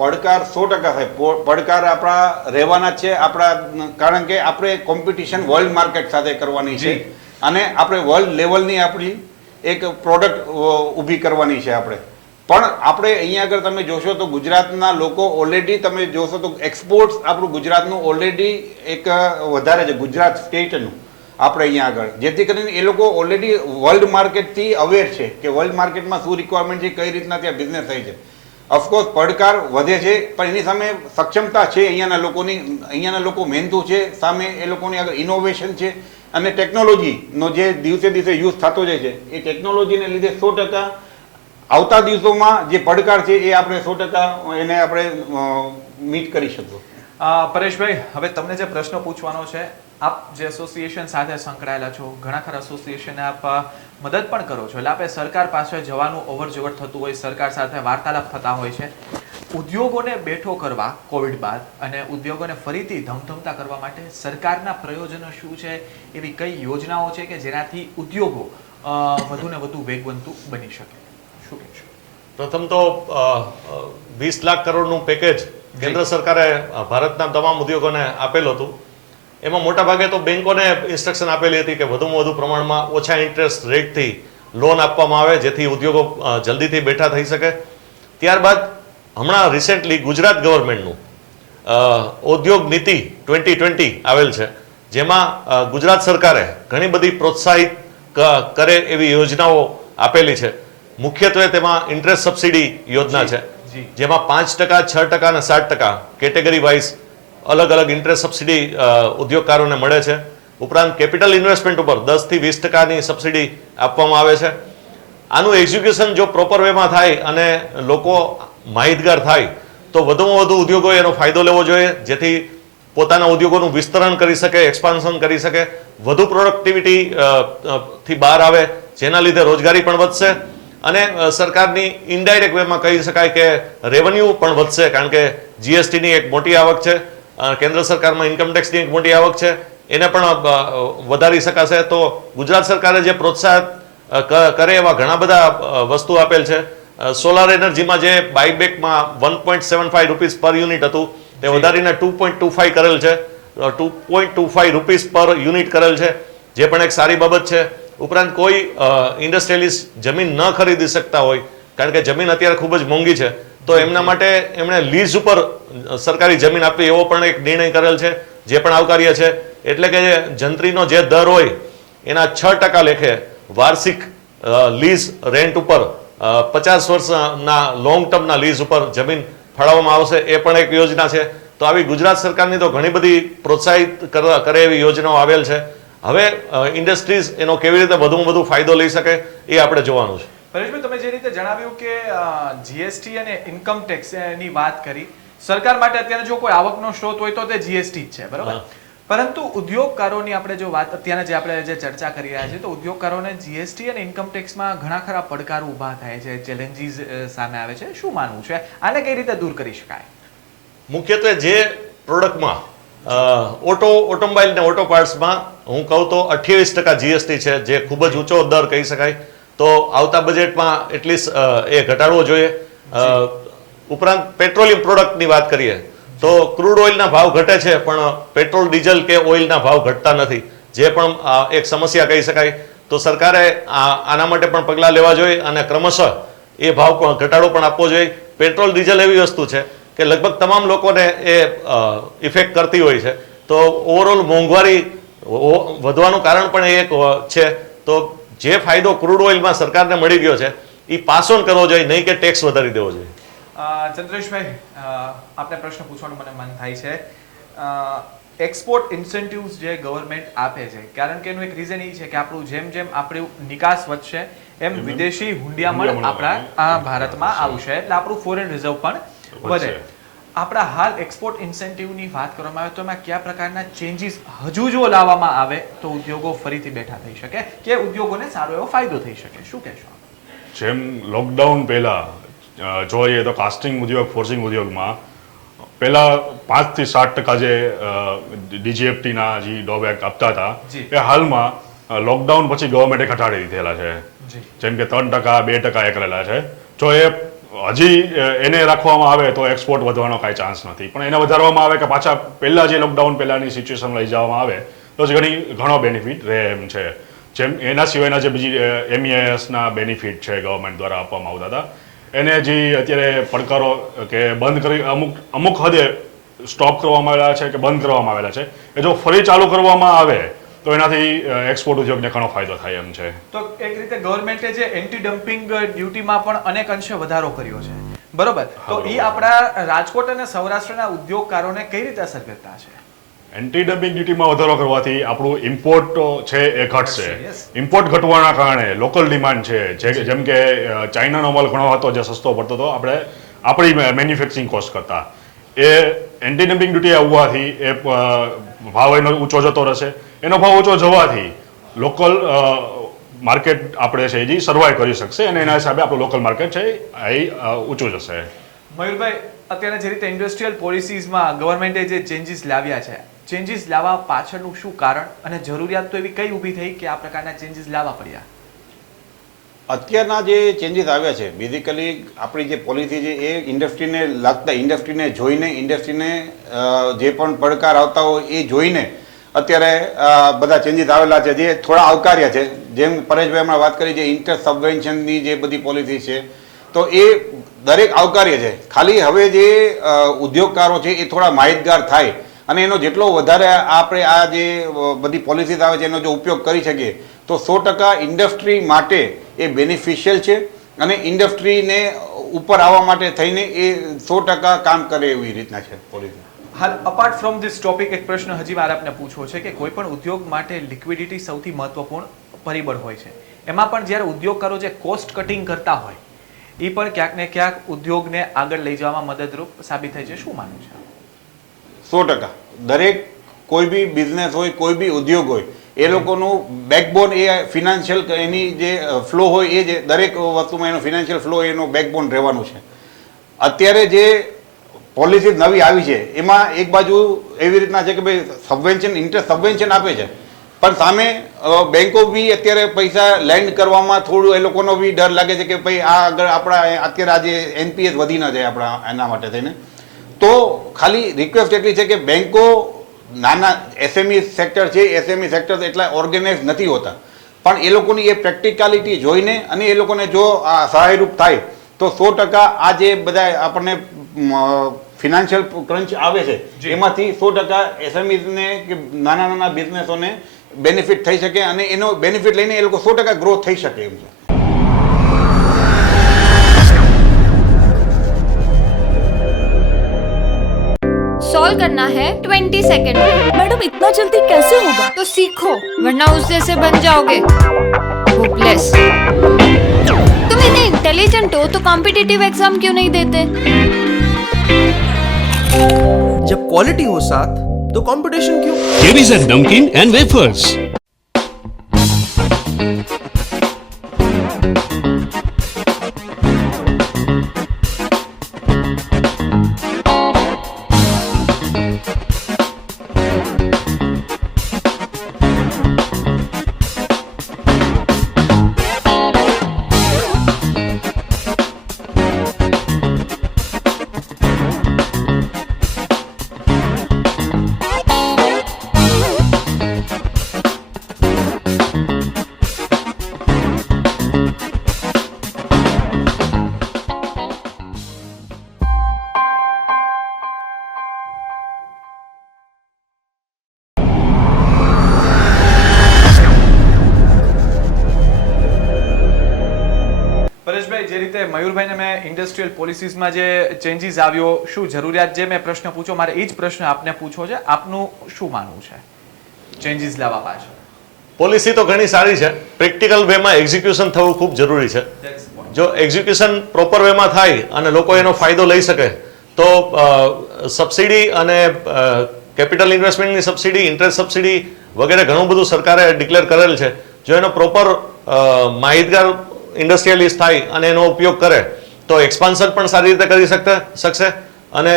પડકાર 100% થાય. પડકાર આપણા રહેવાના જ છે આપણા, કારણ કે આપણે કોમ્પિટિશન વર્લ્ડ માર્કેટ સાથે કરવાની છે અને આપણે વર્લ્ડ લેવલની આપણી એક પ્રોડક્ટ ઊભી કરવાની છે આપણે. પણ આપણે અહીંયા આગળ તમે જોશો તો ગુજરાતના લોકો ઓલરેડી તમે જોશો તો એક્સપોર્ટ્સ આપણું ગુજરાતનું ઓલરેડી એક વધારે છે, ગુજરાત સ્ટેટનું આપણે અહીંયા આગળ. જેથી કરીને એ લોકો ઓલરેડી વર્લ્ડ માર્કેટથી અવેર છે કે વર્લ્ડ માર્કેટમાં શું રિક્વાયરમેન્ટ છે, કઈ રીતના ત્યાં બિઝનેસ થાય છે. ઓફકોર્સ પડકાર વધે છે પણ એની સામે સક્ષમતા છે અહીંયાના લોકોની. અહીંયાના લોકો મહેનતુ છે, સામે એ લોકોની આગળ ઇનોવેશન છે અને ટેકનોલોજીનો જે દિવસે દિવસે યુઝ થતો જાય છે એ ટેકનોલોજીને લીધે 100% આવતા દિવસોમાં જે પડકાર છે એ આપણે 100% એને આપણે મીટ કરી શકીશું. પરેશભાઈ, હવે તમને જે પ્રશ્ન પૂછવાનો છે, આપ જે એસોસિએશન સાથે સંકળાયેલા છો, ઘણા ખરા એસોસિએશનને આપ મદદ પણ કરો છો, એટલે આપણે સરકાર પાસે જવાનું અવરજવર થતું હોય, સરકાર સાથે વાર્તાલાપ થતા હોય છે. ઉદ્યોગોને બેઠો કરવા કોવિડ બાદ અને ઉદ્યોગોને ફરીથી ધમધમતા કરવા માટે સરકારના પ્રયોજનો શું છે, એવી કઈ યોજનાઓ છે કે જેનાથી ઉદ્યોગો વધુ ને વધુ વેગવંતુ બની શકે? શું કહેશો? પ્રથમ તો 20 લાખ કરોડનું પેકેજ કેન્દ્ર સરકારે ભારતના તમામ ઉદ્યોગોને આપેલું હતું. એમાં મોટા ભાગે તો બેંકોને ઇન્સ્ટ્રક્શન આપેલી હતી કે વધુમાં વધુ પ્રમાણમાં ઓછા ઇન્ટરેસ્ટ રેટથી લોન આપવામાં આવે જેથી ઉદ્યોગો જલ્દીથી બેઠા થઈ શકે. ત્યારબાદ હમણાં રિસેન્ટલી ગુજરાત ગવર્મેન્ટનું ઉદ્યોગ નીતિ 2020 આવેલ છે, જેમાં ગુજરાત સરકારે ઘણી બધી પ્રોત્સાહિત કરે એવી યોજનાઓ આપેલી છે. મુખ્યત્વે તેમાં ઇન્ટરેસ્ટ સબસિડી યોજના છે, જેમાં 5%, 6% અને 7% કેટેગરી વાઇઝ અલગ અલગ ઇન્ટરેસ્ટ સબસિડી ઉદ્યોગકારોને મળે છે. ઉપરાંત કેપિટલ ઇન્વેસ્ટમેન્ટ ઉપર 10 થી 20%ની સબસિડી આપવામાં આવે છે. આનું એક્ઝિક્યુશન જો પ્રોપર વેમાં થાય અને લોકો માહિતગાર થાય તો વધુમાં વધુ ઉદ્યોગોએ એનો ફાયદો લેવો જોઈએ, જેથી પોતાના ઉદ્યોગોનું વિસ્તરણ કરી શકે, એક્સપાન્શન કરી શકે, વધુ પ્રોડક્ટિવિટી થી બહાર આવે, જેના લીધે રોજગારી પણ વધશે અને સરકારની ઇનડાયરેક્ટ વેમાં કહી શકાય કે રેવન્યુ પણ વધશે, કારણ કે જીએસટીની એક મોટી આવક છે, કેન્દ્ર સરકારમાં ઇન્કમટેક્સની એક મોટી આવક છે, એને પણ વધારી શકાશે. તો ગુજરાત સરકારે જે પ્રોત્સાહિત કરે એવા ઘણા બધા વસ્તુ આપેલ છે. સોલાર એનર્જીમાં જે બાયબેકમાં 1.75 રૂપીસ પર યુનિટ હતું તે વધારીને 2.25 કરેલ છે 2.25 રૂપીસ પર યુનિટ કરેલ છે, જે પણ એક સારી બાબત છે. ઉપરાંત કોઈ ઇન્ડસ્ટ્રીયલિસ્ટ જમીન ન ખરીદી શકતા હોય, કારણ કે જમીન અત્યારે ખૂબ જ મોંઘી છે, તો એમના માટે એમણે લીઝ ઉપર સરકારી જમીન આપવી એવો પણ એક નિર્ણય કરેલ છે, જે પણ આવકાર્ય છે. એટલે કે જંત્રીનો જે દર હોય એના 6% લેખે વાર્ષિક લીઝ રેન્ટ ઉપર 50 વર્ષના લોંગ ટર્મના લીઝ ઉપર જમીન ફાળવવામાં આવશે, એ પણ એક યોજના છે. તો આવી ગુજરાત સરકારની તો ઘણી બધી પ્રોત્સાહિત કરે એવી યોજનાઓ આવેલ છે. હવે ઇન્ડસ્ટ્રીઝ એનો કેવી રીતે વધુમાં વધુ ફાયદો લઈ શકે એ આપણે જોવાનું છે. પરેશભાઈ, તમે જે રીતે જણાવ્યું કે જીએસટી અને ઇન્કમ ટેક્સ ની વાત કરી, સરકાર માટે અત્યારે જો કોઈ આવકનો સ્ત્રોત હોય તો તે જીએસટી જ છે, બરાબર? પરંતુ ઉદ્યોગકારોની આપણે જો વાત અત્યારે જે આપણે જે ચર્ચા કરી રહ્યા છીએ, તો ઉદ્યોગકારોને જીએસટી અને ઇન્કમ ટેક્સમાં ઘણા ખરા પડકારો ઊભા થાય છે, ચેલેન્જીસ સામે આવે છે. શું માનવું છે, આને કઈ રીતે દૂર કરી શકાય? મુખ્યત્વે જે પ્રોડક્ટમાં ઓટોમોબાઈલ ને ઓટો પાર્ટ્સમાં હું કહું તો 28% જીએસટી છે, જે ખૂબ જ ઊંચો દર કહી શકાય. તો આવતા બજેટમાં એટલીસ્ટ એ ઘટાડવો જોઈએ. ઉપરાંત પેટ્રોલિયમ પ્રોડક્ટની વાત કરીએ તો ક્રૂડ ઓઇલના ભાવ ઘટે છે, પણ પેટ્રોલ, ડીઝલ કે ઓઇલના ભાવ ઘટતા નથી, જે પણ એક સમસ્યા કહી શકાય. તો સરકારે આના માટે પણ પગલાં લેવા જોઈએ અને ક્રમશઃ એ ભાવ પણ ઘટાડો પણ આપવો જોઈએ. પેટ્રોલ, ડીઝલ એવી વસ્તુ છે કે લગભગ તમામ લોકોને એ ઇફેક્ટ કરતી હોય છે. તો ઓવરઓલ મોંઘવારી વધવાનું કારણ પણ એ એક છે. તો જે ફાયદો ક્રૂડ ઓઇલમાં સરકારને મળી ગયો છે એ પાસ ઓન કરવો જોઈએ, નહીં કે ટેક્સ વધારી દેવો જોઈએ. ચંદ્રેશભાઈ, આપને પ્રશ્ન પૂછવાનું મને મન થાય છે. એક્સપોર્ટ ઇન્સેન્ટિવ્સ જે ગવર્મેન્ટ આપે છે, કારણ કે એનું એક રીઝન એ છે કે આપણું જેમ જેમ આપણું નિકાસ વધશે એમ વિદેશી હુંડિયામણ આપણા ભારતમાં આવશે, એટલે આપણું ફોરેન રિઝર્વ પણ વધે. આપણા હાલ એક્સપોર્ટ ઇન્સેન્ટિવની વાત કરવામાં આવે તો એમાં કયા પ્રકારના ચેન્જીસ હજુ જો લાવવામાં આવે તો ઉદ્યોગો ફરીથી બેઠા થઈ શકે, કે ઉદ્યોગોને સારો એવો ફાયદો થઈ શકે? શું કહેશો? જેમ લોકડાઉન પહેલા જોઈએ તો કાસ્ટિંગ ઉદ્યોગ, ફોર્જિંગ ઉદ્યોગમાં પહેલા 5 થી 7% જે ડીજીએફટીના જે ડોબેક આપતા હતા, એ હાલમાં લોકડાઉન પછી ગવર્મેન્ટે ઘટાડી દીધેલા છે. જેમ કે 3%, 2% એ કરેલા છે. જો એ હજી એને રાખવામાં આવે તો એક્સપોર્ટ વધવાનો કાંઈ ચાન્સ નથી, પણ એને વધારવામાં આવે કે પાછા પહેલા જે લોકડાઉન પહેલાની સિચ્યુએશન લઈ જવામાં આવે તો જ ઘણો બેનિફિટ રહે એમ છે. જેમ એના સિવાયના જે બીજી MEISના બેનિફિટ છે ગવર્મેન્ટ દ્વારા આપવામાં આવતા હતા, એને જે અત્યારે પડકારો કે બંધ કરી અમુક હદે સ્ટોપ કરવામાં આવેલા છે કે બંધ કરવામાં આવેલા છે, એ જો ફરી ચાલુ કરવામાં આવે તો એનાથી એક્સપોર્ટ ઉદ્યોગને ઘણો ફાયદો થાય એમ છે. તો એક રીતે ગવર્મેન્ટે જે એન્ટી ડમ્પિંગ ડ્યુટીમાં પણ અનેક અંશે વધારો કર્યો છે, બરોબર? તો એ આપણા રાજકોટ અને સૌરાષ્ટ્રના ઉદ્યોગકારોને કઈ રીતે અસર કરતા છે? એન્ટી ડમ્પિંગ ડ્યુટીમાં વધારો કરવાથી આપણું ઇમ્પોર્ટ છે એ ઘટશે. ઇમ્પોર્ટ ઘટવાના કારણે લોકલ ડિમાન્ડ છે, જેમ કે ચાઇનાનો માલ ઘણો હતો જે સસ્તો પડતો હતો આપણી મેન્યુફેક્ચરિંગ કોસ્ટ કરતા, એ એન્ટી ડમ્પિંગ ડ્યુટી આવવાથી એ ભાવ એનો ઊંચો જતો રહેશે. એનો ભાવ ઊંચો જવાથી લોકલ માર્કેટ આપણે છે જે સર્વાઈવ કરી શકશે અને એના હિસાબે આપણું લોકલ માર્કેટ છે એ ઊંચું જશે. મયુરભાઈ, અત્યારે જે રીતે ઇન્ડસ્ટ્રીયલ પોલિસીઝમાં ગવર્મેન્ટે જે ચેન્જીસ લાવ્યા છે, ચેન્જીસ લાવવા પાછળનું શું કારણ અને જરૂરિયાત તો એવી કઈ ઊભી થઈ કે આ પ્રકારના ચેન્જીસ લાવવા પડ્યા? અત્યારના જે ચેન્જીસ આવ્યા છે, બેઝિકલી આપણી જે પોલિસી છે એ ઇન્ડસ્ટ્રીને લાગતા, ઇન્ડસ્ટ્રીને જોઈને, ઇન્ડસ્ટ્રીને જે પણ પડકાર આવતા હોય એ જોઈને અત્યારે બધા ચેન્જીસ આવેલા છે, જે થોડા આવકાર્ય છે. જેમ પરેશભાઈ હમણાં વાત કરી, જે ઇન્ટર સબવેન્શનની જે બધી પોલિસી છે, તો એ દરેક આવકાર્ય છે. ખાલી હવે જે ઉદ્યોગકારો છે એ થોડા માહિતગાર થાય અને એનો જેટલો વધારે આપણે આ જે બધી પોલિસીસ આવે છે એનો જો ઉપયોગ કરી શકીએ તો 100% ઇન્ડસ્ટ્રી માટે એ બેનિફિશિયલ છે અને ઇન્ડસ્ટ્રીને ઉપર આવવા માટે થઈને એ 100% કામ કરે એવી રીતના છે પોલિસી. હાલ અપાર્ટ ફ્રોમ ધીસ ટોપિક એક પ્રશ્ન હજી મારે આપને પૂછવો છે કે કોઈ પણ ઉદ્યોગ માટે લિક્વિડિટી સૌથી મહત્વપૂર્ણ પરિબળ હોય છે. એમાં પણ જ્યારે ઉદ્યોગકારો જે કોસ્ટ કટિંગ કરતા હોય એ પણ ક્યાંક ને ક્યાંક ઉદ્યોગને આગળ લઈ જવામાં મદદરૂપ સાબિત થાય છે. શું માનવું છે? 100%. દરેક કોઈ બી બિઝનેસ હોય, કોઈ બી ઉદ્યોગ હોય, એ લોકોનું બેકબોન એ ફિનાન્શિયલ એની જે ફ્લો હોય એ જે દરેક વસ્તુમાં એનો ફિનાન્શિયલ ફ્લો એનો બેકબોન રહેવાનું છે. અત્યારે જે પોલિસી નવી આવી છે એમાં એક બાજુ એવી રીતના છે કે ભાઈ સબવેન્શન, ઇન્ટરેસ્ટ સબવેન્શન આપે છે, પણ સામે બેંકો બી અત્યારે પૈસા લેન્ડ કરવામાં થોડું એ લોકોનો બી ડર લાગે છે કે ભાઈ આ આગળ આપણા અત્યારે આજે NPS વધી ન જાય આપણા એના માટે થઈને. તો ખાલી રિક્વેસ્ટ એટલી છે કે બેંકો નાના એસએમઈ સેક્ટર છે, એસએમઈ સેક્ટર એટલા ઓર્ગેનાઇઝ નથી હોતા, પણ એ લોકોની એ પ્રેક્ટિકાલિટી જોઈને અને એ લોકોને જો આ સહાયરૂપ થાય તો 100% આ જે બધા આપણને ફિનાન્શિયલ ક્રંચ આવે છે એમાંથી 100% એસએમઈઝને કે નાના નાના બિઝનેસોને બેનિફિટ થઈ શકે અને એનો બેનિફિટ લઈને એ લોકો 100% ગ્રોથ થઈ શકે એમ છે. सॉल्व करना है 20 सेकंड में। मैडम इतना जल्दी कैसे होगा? तो सीखो, वरना उस जैसे बन जाओगे होपलेस। तुम इतने इंटेलिजेंट हो तो कॉम्पिटिटिव एग्जाम क्यों नहीं देते? जब क्वालिटी हो साथ तो कंपटीशन क्यों? Cheeries and Namkeen and Wafers. પરેશભાઈ, જે રીતે મયુરભાઈને મેં ઇન્ડસ્ટ્રીયલ પોલિસીઝમાં જે ચેન્જીસ આવ્યો, શું જરૂરિયાત, જે મેં પ્રશ્ન પૂછ્યો, મારે એ જ પ્રશ્ન આપને પૂછવો છે. આપનું શું માનવું છે ચેન્જીસ લાવવા પાછળ? પોલિસી તો ઘણી સારી છે, પ્રેક્ટિકલ વેમાં એક્ઝિક્યુશન થવું ખૂબ જરૂરી છે. જો એક્ઝિક્યુશન પ્રોપર વેમાં થાય અને લોકો એનો ફાયદો લઈ શકે તો સબસિડી અને કેપિટલ ઇન્વેસ્ટમેન્ટની સબસિડી, ઇન્ટરેસ્ટ સબસિડી વગેરે ઘણું બધું સરકારે ડિક્લેર કરેલ છે. જો એનો પ્રોપર માહિતગાર ઇન્ડસ્ટ્રીયલિસ્ટ થાય અને એનો ઉપયોગ કરે તો એક્સપાન્શન પણ સારી રીતે કરી શકશે અને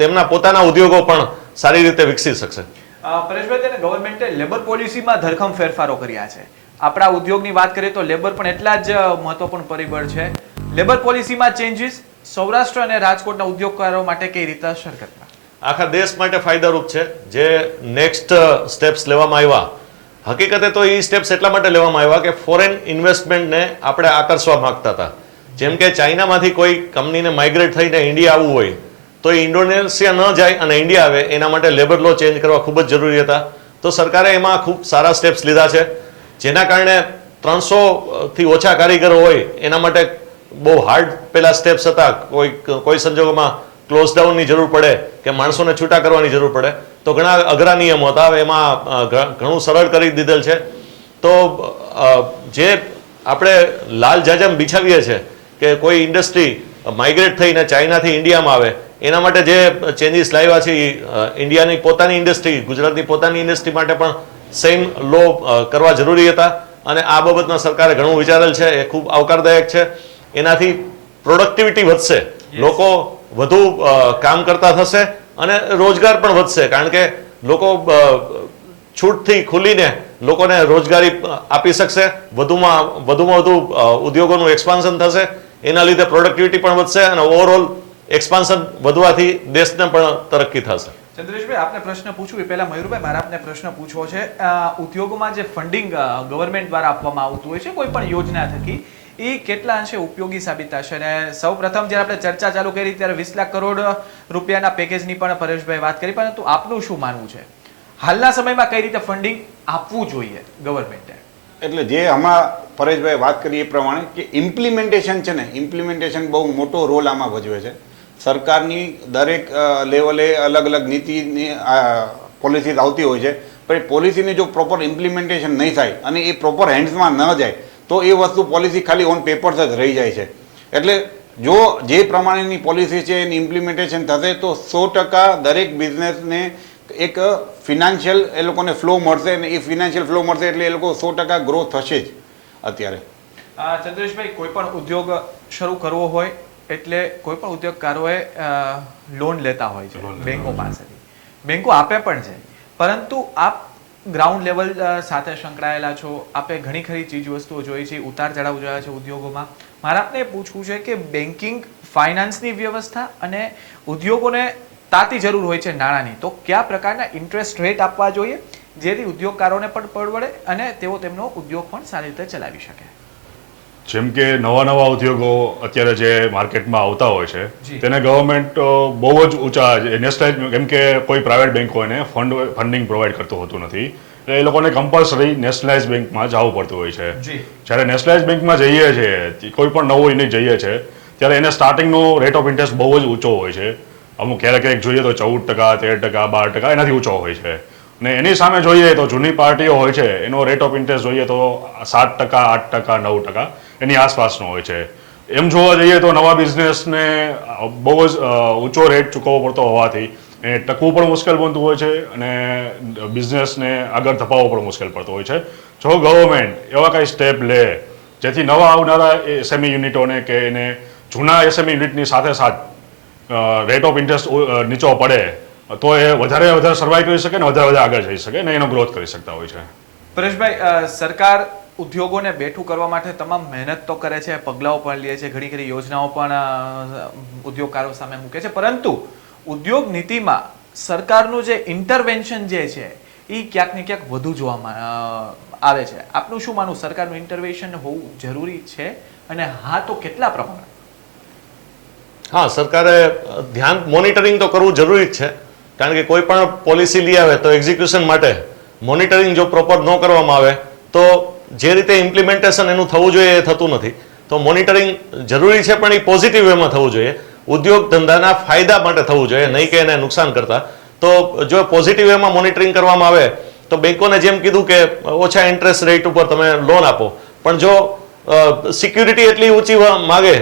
તેમના પોતાના ઉદ્યોગો પણ સારી રીતે વિકસી શકશે. પરેશભાઈ, તેને ગવર્મેન્ટે લેબર પોલિસીમાં ધરખમ ફેરફારો કર્યા છે. આપણા ઉદ્યોગની વાત કરીએ તો લેબર પણ એટલા જ મહત્વપૂર્ણ પરિબળ છે. લેબર પોલિસીમાં ચેન્જીસ સૌરાષ્ટ્ર અને રાજકોટના ઉદ્યોગકારો માટે કઈ રીતે અસર કરતા? આખા દેશ માટે ફાયદારૂપ છે. જે નેક્સ્ટ સ્ટેપ્સ લેવામાં આવ્યા, હકીકતે તો એ સ્ટેપ્સ એટલા માટે લેવામાં આવ્યા કે ફોરેન ઇન્વેસ્ટમેન્ટને આપણે આકર્ષવા માંગતા હતા. જેમ કે ચાઇનામાંથી કોઈ કંપનીને માઇગ્રેટ થઈને ઇન્ડિયા આવવું હોય તો એ ઇન્ડોનેશિયા ન જાય અને ઇન્ડિયા આવે, એના માટે લેબર લો ચેન્જ કરવા ખૂબ જ જરૂરી હતા. તો સરકારે એમાં ખૂબ સારા સ્ટેપ્સ લીધા છે, જેના કારણે 300થી ઓછા કારીગરો હોય એના માટે બહુ હાર્ડ પેલા સ્ટેપ્સ હતા. કોઈ સંજોગોમાં ક્લોઝ ડાઉનની જરૂર પડે કે માણસોને છૂટા કરવાની જરૂર પડે તો ઘણા અઘરા નિયમો હતા. હવે એમાં ઘણું સરળ કરી દીધેલ છે. તો જે આપણે લાલ જાજમ બિછાવીએ છીએ કે કોઈ ઇન્ડસ્ટ્રી માઇગ્રેટ થઈને ચાઇનાથી ઇન્ડિયામાં આવે, એના માટે જે ચેન્જીસ લાવ્યા છે ઇન્ડિયાની પોતાની ઇન્ડસ્ટ્રી, ગુજરાતની પોતાની ઇન્ડસ્ટ્રી માટે પણ સેમ લો કરવા જરૂરી હતા અને આ બાબતમાં સરકારે ઘણું વિચારેલ છે. એ ખૂબ આવકારદાયક છે. એનાથી પ્રોડક્ટિવિટી વધશે, લોકો વધુ કામ કરતા થશે અને રોજગાર પણ વધશે, કારણ કે લોકો છૂટથી ખુલીને લોકોને રોજગારી આપી શકશે. વધુમાં વધુ ઉદ્યોગોનું એક્સપાન્શન થશે, એના લીધે પ્રોડક્ટિવિટી પણ વધશે અને ઓવરઓલ એક્સપાન્શન વધવાથી દેશને પણ તરક્કી થશે. ચંદ્રેશભાઈ, આપને પ્રશ્ન પૂછું એ પહેલા મયુરભાઈ, મારે આપને પ્રશ્ન પૂછવો છે. ઉદ્યોગોમાં જે ફંડિંગ ગવર્મેન્ટ દ્વારા આપવામાં આવતું હોય છે કોઈ પણ યોજના થકી, એ કેટલા અંશે ઉપયોગી સાબિત થશે? અને સૌ પ્રથમ જ્યારે આપણે ચર્ચા ચાલુ કરી ત્યારે 20 લાખ કરોડ રૂપિયાના પેકેજની પણ પરેશભાઈ વાત કરી, પરંતુ આપનું શું માનવું છે હાલના સમયમાં કઈ રીતે ફંડિંગ આપવું જોઈએ ગવર્મેન્ટે? એટલે જે હમણાં પરેશભાઈ વાત કરી એ પ્રમાણે કે ઇમ્પ્લિમેન્ટેશન છે ને, ઇમ્પ્લિમેન્ટેશન બહુ મોટો રોલ આમાં ભજવે છે. સરકારની દરેક લેવલે અલગ અલગ નીતિની પોલિસીઝ આવતી હોય છે, પણ એ પોલિસીને જો પ્રોપર ઇમ્પ્લિમેન્ટેશન નહીં થાય અને એ પ્રોપર હેન્ડ્સમાં ન જાય તો એ વસ્તુ પોલિસી ખાલી ઓન પેપર્સ જ રહી જાય છે. એટલે જો જે પ્રમાણેની પોલિસી છે એની ઇમ્પ્લિમેન્ટેશન થશે તો 100% દરેક બિઝનેસને એક ફિનાન્શિયલ એ લોકોને ફ્લો મળશે અને એ ફિનાન્શિયલ ફ્લો મળશે એટલે એ લોકો 100% ગ્રો થશે જ. અત્યારે ચંદ્રેશભાઈ, કોઈ પણ ઉદ્યોગ શરૂ કરવો હોય એટલે કોઈ પણ ઉદ્યોગકારોએ લોન લેતા હોય છે બેંકો પાસેથી. બેંકો આપે પણ છે, પરંતુ આપ ગ્રાઉન્ડ લેવલ સાથે સંકળાયેલા છો, આપે ઘણી ખરી ચીજ વસ્તુઓ જોઈ છે, ઉતાર ચઢાવ જોયા છે ઉદ્યોગોમાં. મારે આપને પૂછવું છે કે બેન્કિંગ ફાઇનાન્સની વ્યવસ્થા અને ઉદ્યોગોને તાતી જરૂર હોય છે નાણાંની, તો કયા પ્રકારના ઇન્ટરેસ્ટ રેટ આપવા જોઈએ જેથી ઉદ્યોગકારોને પણ પરવડે અને તેઓ તેમનો ઉદ્યોગ પણ સારી રીતે ચલાવી શકે? જેમ કે નવા ઉદ્યોગો અત્યારે જે માર્કેટમાં આવતા હોય છે જી. તેને ગવર્મેન્ટ બહુ જ ઊંચા નેશનલાઇઝ, કેમ કે કોઈ પ્રાઇવેટ બેંકો એને ફંડિંગ પ્રોવાઈડ કરતું હોતું નથી, એટલે એ લોકોને કમ્પલસરી નેશનલાઇઝ બેંકમાં જવું પડતું હોય છે. જી. જ્યારે નેશનલાઇઝ બેંકમાં જઈએ છીએ, કોઈ પણ નવો યુનિટ જઈએ છે ત્યારે એને સ્ટાર્ટિંગનો રેટ ઓફ ઇન્ટરેસ્ટ બહુ જ ઊંચો હોય છે. અમુક ક્યારેક જોઈએ તો 14%, 13%, 12% એનાથી ઊંચો હોય છે. ને એની સામે જોઈએ તો જૂની પાર્ટીઓ હોય છે એનો રેટ ઓફ ઇન્ટરેસ્ટ જોઈએ તો 7%, 8%, 9% એની આસપાસનો હોય છે. એમ જોવા જઈએ તો નવા બિઝનેસને બહુ જ ઊંચો રેટ ચૂકવવો પડતો હોવાથી એ ટકવું પણ મુશ્કેલ બનતું હોય છે અને બિઝનેસને આગળ ધપાવવો પણ મુશ્કેલ પડતો હોય છે. જો ગવર્મેન્ટ એવા કંઈ સ્ટેપ લે જેથી નવા આવનારા એસએમઈ યુનિટોને કે એને જૂના એસએમઈ યુનિટની સાથે રેટ ઓફ ઇન્ટરેસ્ટ નીચો પડે તો એ વધારે સર્વાઈવ કરી શકે ને વધારે આગળ જઈ શકે ને એનો ગ્રોથ કરી શકતા હોય છે. પરેશભાઈ, સરકાર ઉદ્યોગોને બેઠું કરવા માટે તમામ મહેનત તો કરે છે, પગલાઓ પણ લે છે, ઘણી ખરી યોજનાઓ પણ ઉદ્યોગકારો સામે મૂકે છે, પરંતુ ઉદ્યોગ નીતિમાં સરકારનું જે ઇન્ટરવેન્શન જે છે એ ક્યાંક ને ક્યાંક વધુ જોવામાં આવે છે. આપનું શું માનવું, સરકારનું ઇન્ટરવેન્શન હોવું જરૂરી છે અને હા તો કેટલા પ્રમાણે? હા, સરકારે ધ્યાન મોનિટરિંગ તો કરવું જરૂરી જ છે, કારણ કે કોઈ પણ પોલિસી લઈ આવે તો એક્ઝિક્યુશન માટે મોનિટરિંગ જો પ્રોપર ન કરવામાં આવે તો જે રીતે ઇમ્પ્લિમેન્ટેશન એનું થવું જોઈએ એ થતું નથી. તો મોનિટરિંગ જરૂરી છે, પણ એ પોઝિટિવ વેમાં થવું જોઈએ, ઉદ્યોગ ધંધાના ફાયદા માટે થવું જોઈએ, નહીં કે એને નુકસાન કરતા. તો જો પોઝિટિવ વેમાં મોનિટરિંગ કરવામાં આવે તો બેંકોને જેમ કીધું કે ઓછા ઇન્ટરેસ્ટ રેટ ઉપર તમે લોન આપો, પણ જો સિક્યુરિટી એટલી ઊંચી માગે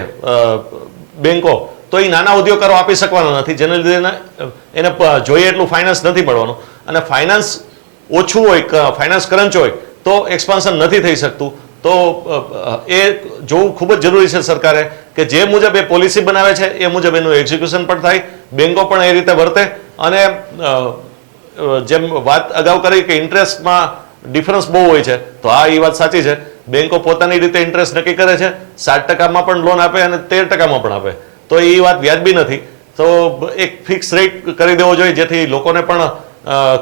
બેંકો તો એ નાના ઉદ્યોગકારો આપી શકવાના નથી, જેને લીધે એને જોઈએ એટલું ફાઇનાન્સ નથી મળવાનું, અને ફાઇનાન્સ ઓછું હોય, ફાઇનાન્સ ક્રંચ હોય તો એક્સપાન્શન નથી થઈ શકતું. તો એ જોવું ખૂબ જ જરૂરી છે સરકારે કે જે મુજબ એ પોલિસી બનાવે છે એ મુજબ એનું એક્ઝિક્યુશન પણ થાય, બેંકો પણ એ રીતે વર્તે, અને જેમ વાત અગાઉ કરી કે ઇન્ટરેસ્ટમાં ડિફરન્સ બહુ હોય છે, તો હા એ વાત સાચી છે, બેંકો પોતાની રીતે ઇન્ટરેસ્ટ નક્કી કરે છે, 7%માં પણ લોન આપે અને 13%માં પણ આપે, તો એ વાત વ્યાજબી નથી. તો એક ફિક્સ રેટ કરી દેવો જોઈએ જેથી લોકોને પણ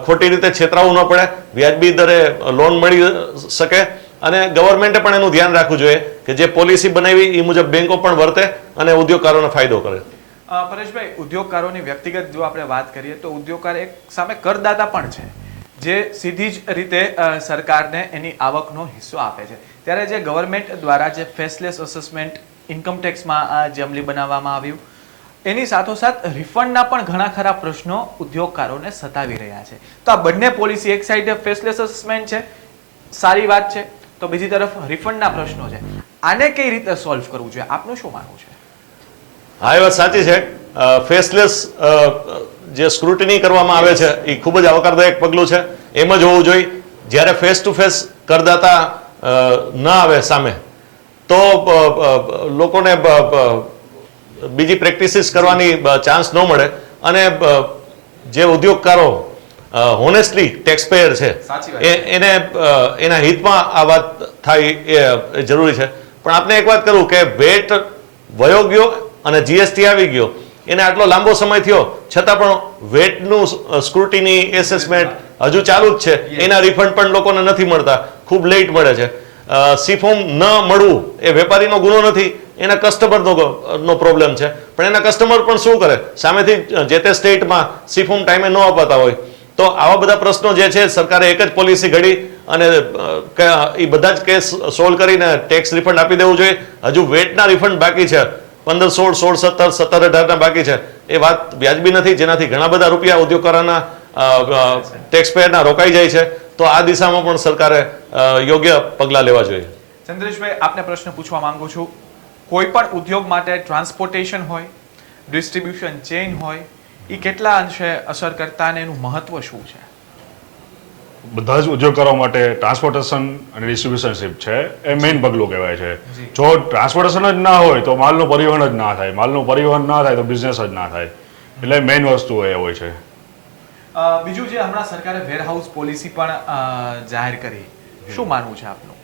ખોટી રીતે છેતરાવું ન પડે, વ્યાજબી દરે લોન મળી શકે, અને ગવર્મેન્ટે પણ એનું ધ્યાન રાખવું જોઈએ કે જે પોલિસી બનાવી એ મુજબ બેંકો પણ વર્તે અને ઉદ્યોગકારોને ફાયદો કરે. પરેશભાઈ, ઉદ્યોગકારોની વ્યક્તિગત જો આપણે વાત કરીએ તો ઉદ્યોગકાર એક સામે કરદાતા પણ છે જે સીધી જ રીતે સરકારને એની આવકનો હિસ્સો આપે છે. ત્યારે જે ગવર્મેન્ટ દ્વારા જે ફેસલેસ અસેસમેન્ટ ઇન્કમ ટેક્સમાં જે અમલી બનાવવામાં આવ્યું એની સાથોસાથ રિફંડના પણ ઘણા ખરા પ્રશ્નો ઉદ્યોગકારોને સતાવી રહ્યા છે. તો આ બંને પોલિસી, એક સાઈડ ફેસલેસ અસેસમેન્ટ છે, સારી વાત છે, તો બીજી તરફ રિફંડના પ્રશ્નો છે, આને કઈ રીતે સોલ્વ કરવું જોઈએ, આપનું શું માનવું છે? હા, એ વાત સાચી છે. ફેસલેસ જે સ્ક્રુટિની કરવામાં આવે છે એ ખૂબ જ આવકારદાયક પગલું છે. એમ જ હોવું જોઈએ. જ્યારે ફેસ ટુ ફેસ કરદાતા ન આવે સામે તો લોકોને બીજી પ્રેક્ટિસિસ કરવાની ચાન્સ ન મળે, અને જે ઉદ્યોગકારો હોનેસ્ટલી ટેક્સપેયર છે એને એના હિતમાં આ વાત થાય એ જરૂરી છે. પણ આપણે એક વાત કરું કે વેટ વયો ગયો અને જીએસટી આવી ગયો, એને આટલો લાંબો સમય થયો છતાં પણ વેટનું સ્ક્રુટિની એસેસમેન્ટ હજુ ચાલુ જ છે, એના રિફંડ પણ લોકોને નથી મળતા, ખૂબ લેટ મળે છે. સીફોર્મ ન મળવું એ વેપારીનો ગુનો નથી, એના કસ્ટમરનો પ્રોબ્લેમ છે, પણ એના કસ્ટમર પણ શું કરે, સામેથી જે તે સ્ટેટમાં સીફોર્મ ટાઈમે ન અપાતા હોય. તો આવા બધા પ્રશ્નો જે છે સરકારે એક જ પોલિસી ઘડી અને એ બધા જ કેસ સોલ્વ કરીને ટેક્સ રિફંડ આપી દેવું જોઈએ. હજુ વેટના રિફંડ બાકી છે, 15, 16, 17, 17, 18 બાકી છે. એ વાત વ્યાજબી નથી, જેનાથી ઘણા બધા રૂપિયા ઉદ્યોગકારોના ટેક્સપેયરના રોકાઈ જાય છે. તો આ દિશામાં પણ સરકારે યોગ્ય પગલાં લેવા જોઈએ. ચંદ્રેશભાઈ, આપને પ્રશ્ન પૂછવા માંગુ છું, કોઈ પણ ઉદ્યોગ માટે ટ્રાન્સપોર્ટેશન હોય, ડિસ્ટ્રીબ્યુશન ચેઇન હોય, એ કેટલા અંશે અસર કરતા અને એનું મહત્વ શું છે? બધા જ ઉદ્યોગકારો માટે ટ્રાન્સપોર્ટેશન અને ડિસ્ટ્રીબ્યુશનશીપ છે એ મેઇન પગલું કહેવાય છે. જો ટ્રાન્સપોર્ટેશન જ ના હોય તો માલનું પરિવહન જ ના થાય, માલનું પરિવહન ના થાય તો બિઝનેસ જ ના થાય, એટલે મેઇન વસ્તુ એ હોય છે. બીજું જે હમણાં સરકારે વેરહાઉસ પોલિસી પણ જાહેર કરી, શું માનવું છે આપનું?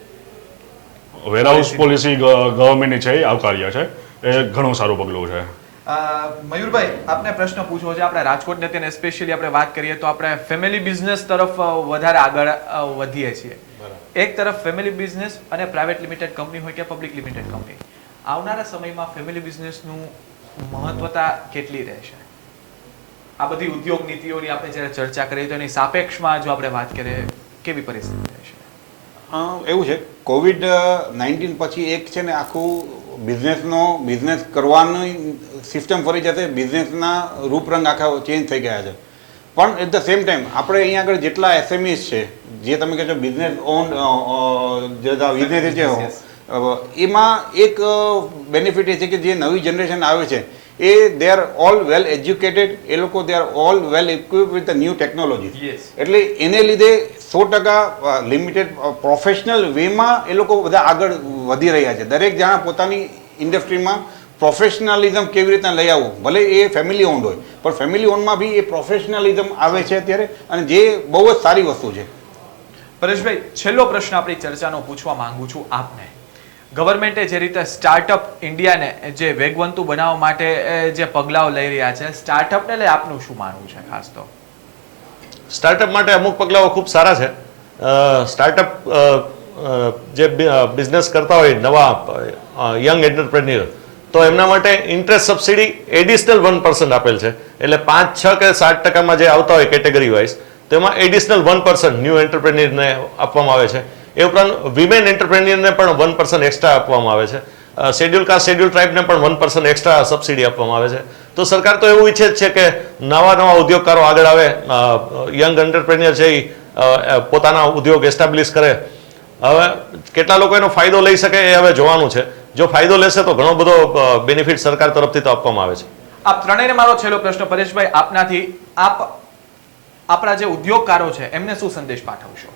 વેરહાઉસ પોલિસી ગવર્મેન્ટની છે એ આવકાર્ય છે, એ ઘણું સારું પગલું છે. મયુરભાઈ આપને પ્રશ્ન પૂછવો છે. આપણે રાજકોટને તેને સ્પેશિયલી આપણે વાત કરીએ તો આપણે ફેમિલી બિઝનેસ તરફ વધારે આગળ વધીએ છીએ. એક તરફ ફેમિલી બિઝનેસ અને પ્રાઇવેટ લિમિટેડ કંપની હોય કે પબ્લિક લિમિટેડ કંપની, આવનારા સમયમાં ફેમિલી બિઝનેસનું મહત્વતા કેટલી રહેશે? આ બધી ઉદ્યોગ નીતિઓની આપણે જ્યારે ચર્ચા કરીએ તો એની સાપેક્ષમાં જો આપણે વાત કરીએ કેવી પરિસ્થિતિ રહેશે? એવું છે, COVID-19 પછી એક છે ને આખું બિઝનેસ કરવાની સિસ્ટમ ફરી જશે, બિઝનેસના રૂપરંગ આખા ચેન્જ થઈ ગયા છે. પણ એટ ધ સેમ ટાઈમ આપણે અહીંયા આગળ જેટલા એસએમઈસ છે, જે તમે કહો છો બિઝનેસ ઓન જે બિઝનેસ છે, એમાં એક બેનિફિટ એ છે કે જે નવી જનરેશન આવે છે એ they are all well educated, એ લોકો they are all well equip with the new technology. એટલે એને લીધે 100% લિમિટેડ પ્રોફેશનલ વેમાં એ લોકો બધા આગળ વધી રહ્યા છે. દરેક જણા પોતાની ઇન્ડસ્ટ્રીમાં પ્રોફેશનલિઝમ કેવી રીતના લઈ આવવું, ભલે એ ફેમિલી ઓન્ડ હોય પણ ફેમિલી ઓન્ડમાં બી એ પ્રોફેશનલિઝમ આવે છે અત્યારે, અને જે બહુ જ સારી વસ્તુ છે. પરેશભાઈ, છેલ્લો પ્રશ્ન આપણી ચર્ચાનો પૂછવા માંગુ છું આપને. ગવર્મેન્ટે જે રીતે સ્ટાર્ટઅપ ઇન્ડિયાને જે વેગવંતુ બનાવવા માટે જે પગલાઓ લઈ રહ્યા છે, સ્ટાર્ટઅપને લઈ આપનું શું માનવું છે? ખાસ તો સ્ટાર્ટઅપ માટે અમુક પગલાઓ ખૂબ સારા છે. સ્ટાર્ટઅપ જે બિઝનેસ કરતા હોય નવા યંગ એન્ટરપ્રેન્યોર, તો એમના માટે ઇન્ટરેસ્ટ સબસિડી એડિશનલ 1% આપેલ છે. એટલે 5, 6 કે 7% જે આવતા હોય કેટેગરી વાઇઝ, તેમાં એડિશનલ 1% ન્યૂ એન્ટરપ્રેન્યોરને આપવામાં આવે છે. એ ઉપરાંત વિમેન એન્ટરપ્રેન્યોરને પણ 1% એક્સ્ટ્રા આપવામાં આવે છે. શેડ્યુલ કાસ્ટ શેડ્યુલ ટ્રાઇબને પણ 1% એક્સ્ટ્રા સબસિડી આપવામાં આવે છે. તો સરકાર તો એવું ઈચ્છે જ છે કે નવા ઉદ્યોગકારો આગળ આવે, યંગ એન્ટરપ્રેન્યોર છે એ પોતાના ઉદ્યોગ એસ્ટાબ્લિશ કરે. હવે કેટલા લોકો એનો ફાયદો લઈ શકે એ હવે જોવાનું છે. જો ફાયદો લેશે તો ઘણો બધો બેનિફિટ સરકાર તરફથી તો આપવામાં આવે છે. આપ ત્રણેયને મારો છેલ્લો પ્રશ્ન પરેશભાઈ આપનાથી, આપ આપણા જે ઉદ્યોગકારો છે એમને શું સંદેશ પાઠવશો?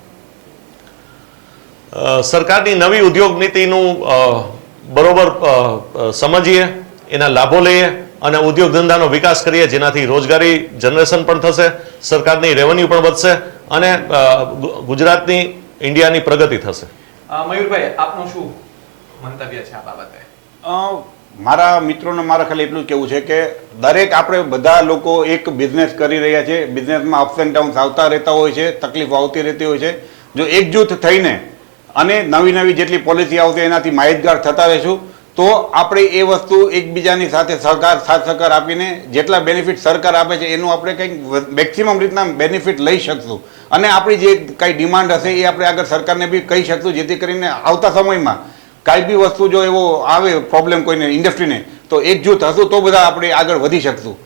સરકારની નવી ઉદ્યોગ નીતિનું બરોબર સમજીએ, એના લાભો લઈએ અને ઉદ્યોગ ધંધાનો વિકાસ કરીએ, જેનાથી રોજગારી જનરેશન પણ થશે, સરકારની રેવન્યુ પણ વધશે અને ગુજરાતની, ઇન્ડિયાની પ્રગતિ થશે. મયુરભાઈ, આપનું શું મંતવ્ય છે આ બાબતે? મારા મિત્રોને મારા ખાલી એટલું જ કહેવું છે કે દરેક આપણે બધા લોકો એક બિઝનેસ કરી રહ્યા છે, બિઝનેસમાં અપ્સ એન્ડ ડાઉન્સ આવતા રહેતા હોય છે, તકલીફો આવતી રહેતી હોય છે. જો એકજૂથ થઈને અને નવી જેટલી પોલિસી આવશે એનાથી માહિતગાર થતા રહીશું તો આપણે એ વસ્તુ એકબીજાની સાથે સાથ સહકાર આપીને જેટલા બેનિફિટ સરકાર આપે છે એનું આપણે કંઈક મેક્સિમમ રીતના બેનિફિટ લઈ શકશું. અને આપણી જે કાંઈ ડિમાન્ડ હશે એ આપણે આગળ સરકારને બી કહી શકશું, જેથી કરીને આવતા સમયમાં કાંઈ બી વસ્તુ જો એવો આવે પ્રોબ્લેમ કોઈને ઇન્ડસ્ટ્રીને, તો એકજૂથ હશું તો બધા આપણે આગળ વધી શકશું.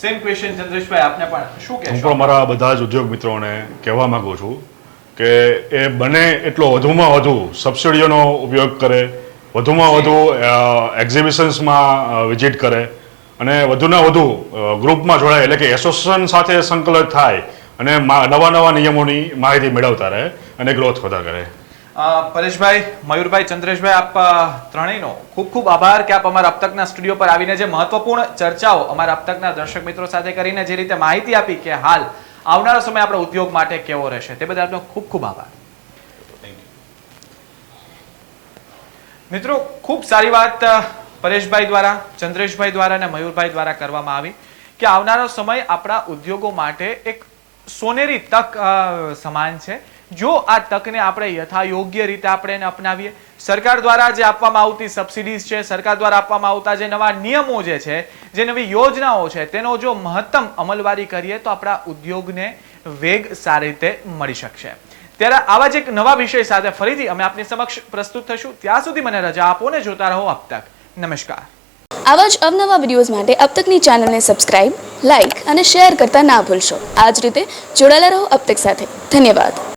સેમ ક્વેશ્ચન ચંદ્રેશભાઈ, આપને પણ શું કહેશો? હું પણ મારા બધા જ ઉદ્યોગ મિત્રોને કહેવા માંગુ છું કે એ બને એટલો વધુમાં વધુ સબસિડીઓનો ઉપયોગ કરે, વધુમાં વધુ એક્ઝિબિશન્સમાં વિઝિટ કરે અને વધુના વધુ ગ્રુપમાં જોડાય, એટલે કે એસોસિએશન સાથે સંકલિત થાય અને નવા નિયમોની માહિતી મેળવતા રહે અને ગ્રોથ વધારે કરે. પરેશભાઈ, મયુરભાઈ, ચંદ્રેશભાઈ, આપ ત્રણેયનો ખૂબ ખૂબ આભાર કે આપ અમારા અબ તકના સ્ટુડિયો પર આવીને જે મહત્વપૂર્ણ ચર્ચાઓ અમારા અબ તકના દર્શક મિત્રો સાથે કરીને જે રીતે માહિતી આપી કે હાલ આવનારો સમય આપણા ઉદ્યોગ માટે કેવો રહેશે, તે બદલ આપનો ખૂબ ખૂબ આભાર. મિત્રો, ખૂબ સારી વાત પરેશભાઈ દ્વારા, ચંદ્રેશભાઈ દ્વારા અને મયુરભાઈ દ્વારા કરવામાં આવી કે આવનારો સમય આપણા ઉદ્યોગો માટે એક સોનેરી તક સમાન છે. જો આ તકને આપણે યથાયોગ્ય રીતે આપણે એને અપનાવીએ, સરકાર દ્વારા જે આપવામાં આવતી સબસિડીઝ છે, સરકાર દ્વારા આપવામાં આવતા જે નવા નિયમો જે છે, જે નવી યોજનાઓ છે, તેનો જો મહત્તમ અમલવારી કરીએ તો આપણા ઉદ્યોગને વેગ સારી રીતે મળી શકશે. ત્યારે આવા જ એક નવા વિષય સાથે ફરીથી અમે આપની સમક્ષ પ્રસ્તુત થશું. ત્યાં સુધી મને રજા આપો ને જોતા રહો અબ તક. નમસ્કાર. આવા જ અવનવા વિડીયોઝ માટે અબ તકની ચેનલને સબસ્ક્રાઇબ, લાઇક અને શેર કરતા ના ભૂલશો. આ જ રીતે જોડાયેલા રહો અબ તક સાથે. ધન્યવાદ.